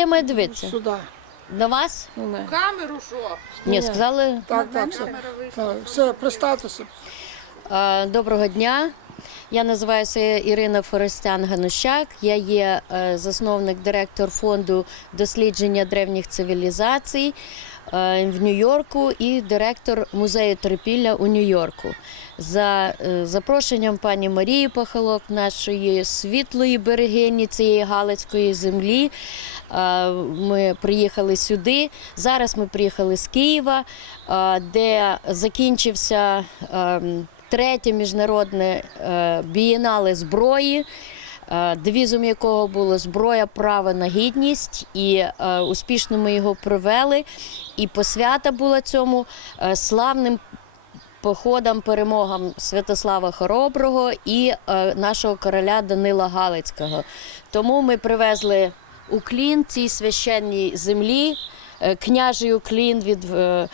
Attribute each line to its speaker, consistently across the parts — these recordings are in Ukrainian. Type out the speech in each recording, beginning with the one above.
Speaker 1: Я маю дивитися.
Speaker 2: Сюди.
Speaker 1: На вас?
Speaker 2: Ну, не.
Speaker 3: Камеру що?
Speaker 1: Ні, сказали.
Speaker 2: Так, так, все. Так, все, представтеся.
Speaker 1: Е, Доброго дня. Я називаюся Ірина Форестян Ганущак. Я є е, засновник, директор фонду дослідження древніх цивілізацій е, в Нью-Йорку і директор музею Терпілля у Нью-Йорку. За е, запрошенням пані Марії Пахалок, нашої світлої берегині цієї Галицької землі. Е, Ми приїхали сюди. Зараз ми приїхали з Києва, е, де закінчився ем, третє міжнародне е, бієнале зброї. Девізом якого було зброя права на гідність, і е, успішно ми його провели. І посвята була цьому е, славним походам, перемогам Святослава Хороброго і е, нашого короля Данила Галицького. Тому ми привезли уклін цій священній землі. е, Княжий уклін від е,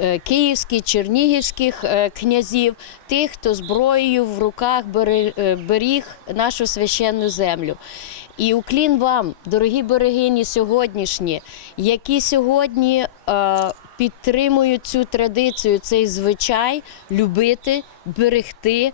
Speaker 1: е, київських, чернігівських князів, тих, хто зброєю в руках беріг нашу священну землю. І уклін вам, дорогі берегині сьогоднішні, які сьогодні е, підтримують цю традицію, цей звичай любити, берегти,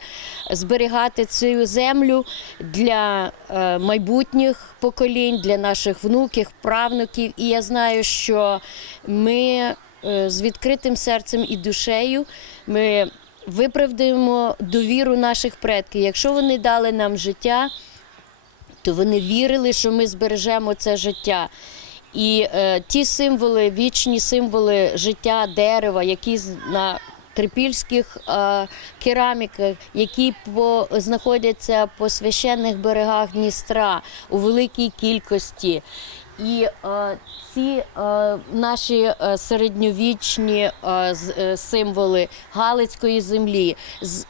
Speaker 1: зберігати цю землю для е, майбутніх поколінь, для наших внуків, правнуків. І я знаю, що ми е, з відкритим серцем і душею ми виправдаємо довіру наших предків. Якщо вони дали нам життя, то вони вірили, що ми збережемо це життя. І е, ті символи, вічні символи життя дерева, які на трипільських е, кераміках, які по, знаходяться по священних берегах Дністра у великій кількості. І е, ці е, наші е, середньовічні е, е, символи Галицької землі,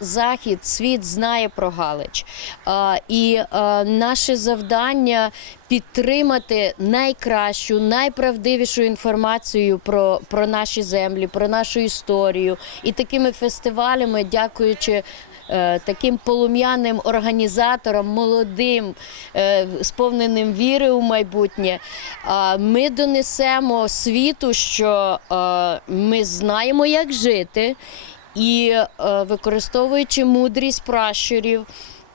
Speaker 1: захід, світ знає про Галич. Е, і е, наше завдання підтримати найкращу, найправдивішу інформацію про, про наші землі, про нашу історію. І такими фестивалями, дякуючи е, таким полум'яним організаторам, молодим, сповненим віри у майбутнє, ми донесемо світу, що ми знаємо, як жити, і використовуючи мудрість пращурів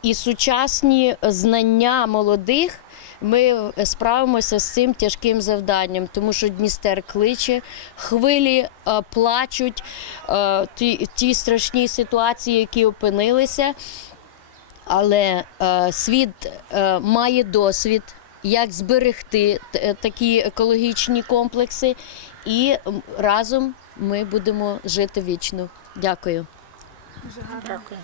Speaker 1: і сучасні знання молодих. Ми справимося з цим тяжким завданням, тому що Дністер кличе, хвилі е, плачуть, е, ті, ті страшні ситуації, які опинилися. Але е, світ е, має досвід, як зберегти е, такі екологічні комплекси, і разом ми будемо жити вічно. Дякую.
Speaker 2: Дякую.